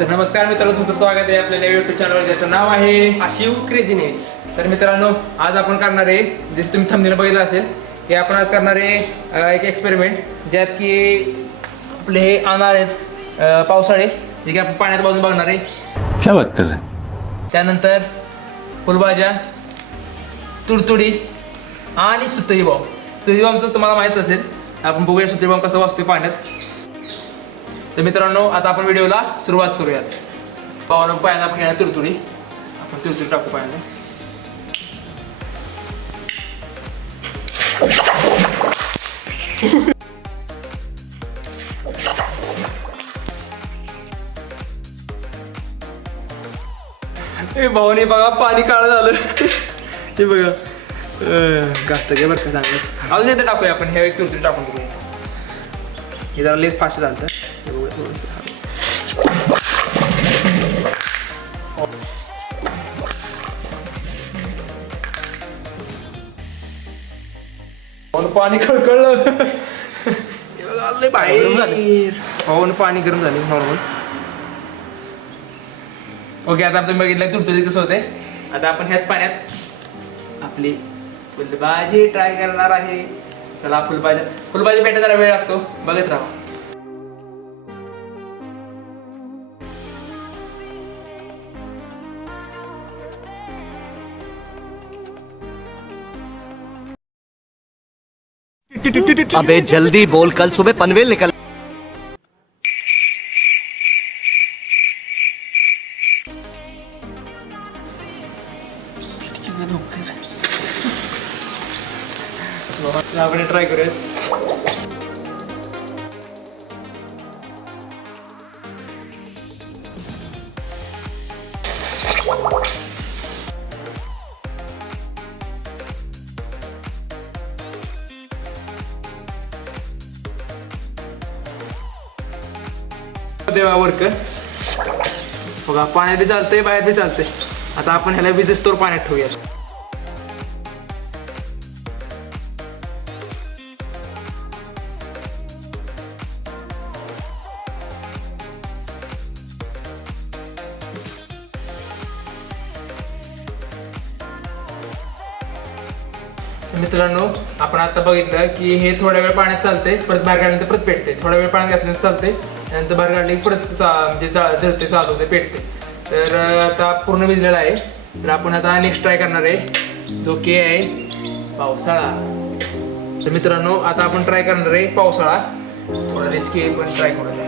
तर नमस्कार मित्रांनो, तुमचं स्वागत आहे आपल्या यूट्यूब चॅनलवर, ज्याचं नाव आहे आशिव क्रेझीनेस. तर मित्रांनो, आज आपण करणार आहे, जसं तुम्ही थंबनेल बघितलं असेल की आपण आज करणार आहे एक एक्सपेरिमेंट, ज्यात की आपले हे आणणार आहेत पावसाळे, जे की आपण पाण्यात बाजून बघणार आहे. क्या बात कर रहे हैं? त्यानंतर फुलभाज्या, तुडतुडी आणि सुतई बॉम्ब. सुतई बॉम्बचं तुम्हाला माहीत असेल. आपण बघूया सुतई बॉम्ब कसं वाजतोय पाण्यात. तर मित्रांनो, आता आपण व्हिडिओला सुरुवात करूयात. पाहून पायाला आपण घेणार तुडतुडी. आपण तुडतुडी टाकू पायाला. ए भाऊने बघा पाणी काळं झालं. हे बघा गाठतं घे बरं का चांगलंच. अजून एकदा टाकूया आपण. हे एक तुडतुडी टाकून बघूया. हे जरा लेस फास्ट झालं. पाणी खळखळलं. बाहेर पाहून पाणी गरम झाले नॉर्मल. ओके, आता आपण बघितलं तुडतुडी कसं होते. आता आपण ह्याच पाण्यात आपली फुलभाजी ट्राय करणार आहे. चला, फुलभाजी भेटायला जरा वेळ लागतो, बघत राहा. अबे जल्दी बोल, कल सुबह पनवेल निकल. आपण ट्राय करूया. देवा वर्क बघा, पाण्यात बी चालतंय, बाहेर बी चालतंय. आता आपण ह्याला वीज स्टोर पाण्यात ठेवूया. मित्रांनो, आपण आता बघितलं की हे थोड्या वेळ पाण्यात चालते, परत बाहेर काढल्यानंतर परत पेटते. थोड्या वेळ पाण्यात घातल्यानंतर चालते, त्यानंतर बाहेर काढले की परत म्हणजे जळते, चालू होते, पेटते. तर आता पूर्ण भिजलेला आहे. तर आपण आता नेक्स्ट ट्राय करणार आहे, जो की आहे पावसाळा. तर मित्रांनो, आता आपण ट्राय करणार आहे पावसाळा. थोडा रिस्की आहे, पण ट्राय करूया.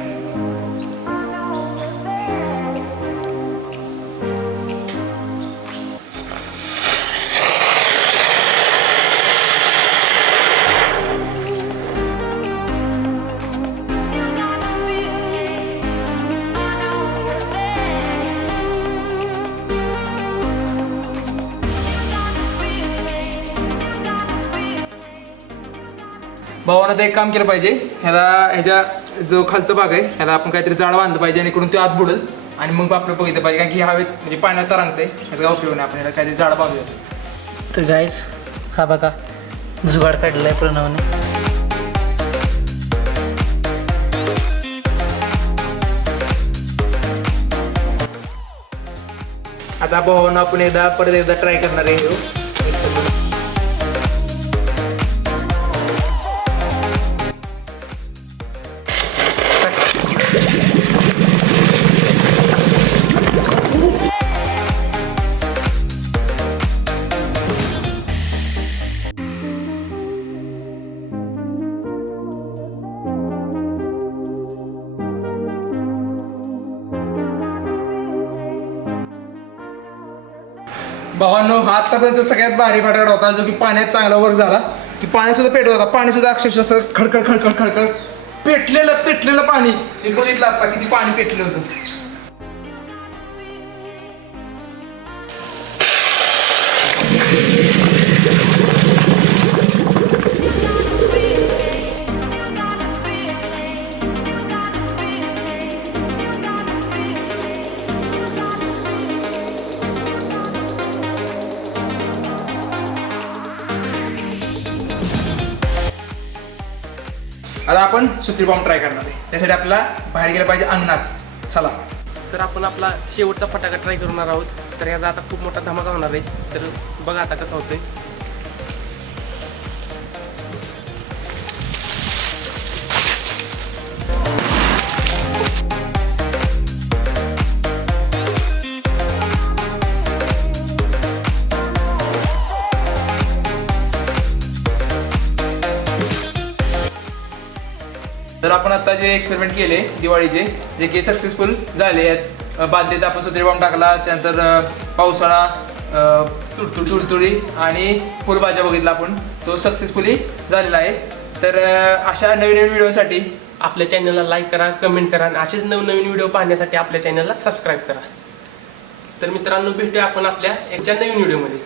भावानं तर एक काम केलं पाहिजे. ह्याच्या जो खालचा भाग आहे, ह्याला आपण काहीतरी जाळ बांधलं पाहिजे, जेणेकरून ते आत बुडेल आणि मग आपलं बघितलं पाहिजे. कारण की हवेत म्हणजे पाण्यात तरंगते, ह्याचा उपयोग नाही. आपण ह्याला काहीतरी जाळ बांधूया. तर गाईस, हा बघा जुगाड काढलेला आहे प्रणवने. आता भावानं आपण परत एकदा ट्राय करणार आहे. भावांनो, हा आतापर्यंत सगळ्यात भारी फटाकडा होता, जो की पाण्यात चांगला वर्क झाला. की पाणी सुद्धा पेटत होता. पाणी सुद्धा अक्षरशः असं खडखड खडखड खडखड पेटलेलं पाणी. मी बघितलं आता किती पाणी पेटलेलं होतं. आता आपण सुत्री बॉम्ब ट्राय करणार आहे. त्यासाठी आपल्याला बाहेर गेलं पाहिजे अंगणात. चला. तर आपण आपला शेवटचा फटाका ट्राय करणार आहोत. तर याचा आता खूप मोठा धमाका होणार आहे. तर बघा आता कसं होतंय. तर आपण आता जे एक्सपेरिमेंट केले दिवाळीचे जे की सक्सेसफुल झाले आहेत. बादलीत आपण सुतळी बॉम्ब टाकला, त्यानंतर पावसाळा, तुडतुडी आणि फुलभाज्या बघितला आपण, तो सक्सेसफुली झालेला आहे. तर अशा नवीन नवीन व्हिडिओसाठी आपल्या चॅनलला लाईक करा, कमेंट करा आणि असेच नवनवीन व्हिडिओ पाहण्यासाठी आपल्या चॅनलला सबस्क्राईब करा. तर मित्रांनो, भेटूया आपण आपल्या एकच्या नवीन व्हिडिओमध्ये.